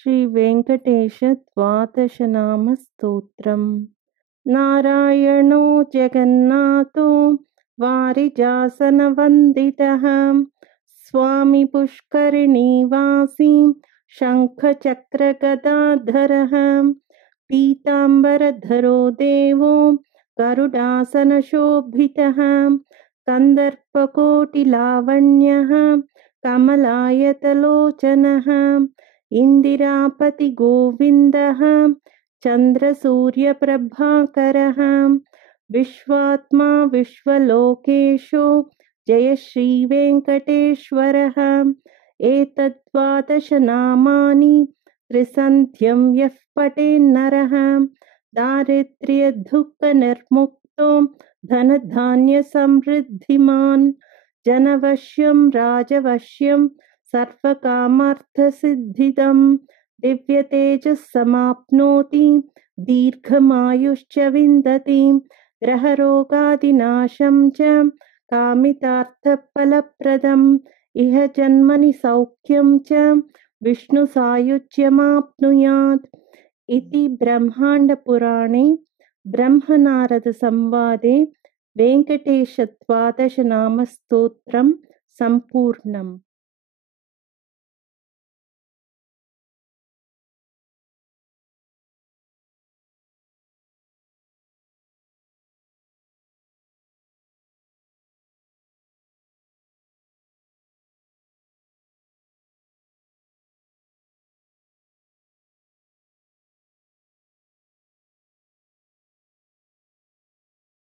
श्रीवेङ्कटेशद्वादशनामस्तोत्रम्। नारायणो जगन्नाथो वारिजासनवन्दितः स्वामी पुष्करिणीवासी शङ्खचक्रगदाधरः पीताम्बरधरो देवो गरुडासनशोभितः कन्दर्पकोटिलावण्यः कमलायतलोचनः इन्दिरापतिगोविन्दः चन्द्रसूर्यप्रभाकरः विश्वात्मा विश्वलोकेशो जय श्रीवेङ्कटेश्वरः। एतद्द्वादशनामानि त्रिसन्ध्यं यः पठेन्नरः दारिद्र्यदुःखनिर्मुक्तो धनधान्यसमृद्धिमान् जनवश्यं राजवश्यं सर्वकामार्थसिद्धिदं दिव्यतेजस्समाप्नोति दीर्घमायुश्च विन्दति ग्रहरोगादिनाशं च कामितार्थफलप्रदम् इह जन्मनि सौख्यं च विष्णुसायुज्यमाप्नुयात् इति ब्रह्माण्डपुराणे ब्रह्मनारदसंवादे वेङ्कटेशद्वादशनामस्तोत्रं सम्पूर्णम्।